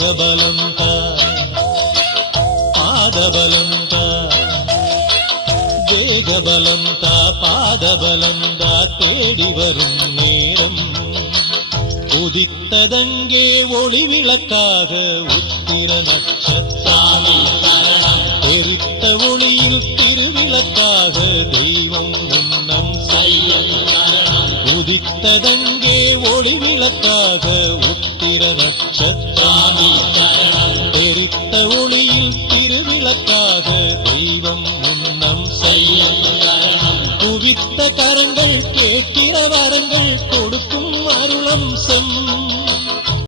தேகபலந்த பாதபலந்த தேகபலந்த பாதபலந்த தேடி வரும் நேரம் உதித்ததங்கே ஒளி விளக்காக உத்திர நட்சத்திரம் எரித்த ஒளியில் திருவிளக்காக தெய்வம் உன்னம் உதித்ததங்கே ஒளி விளக்காக உத்திர நட்சத்திரம் எரித்த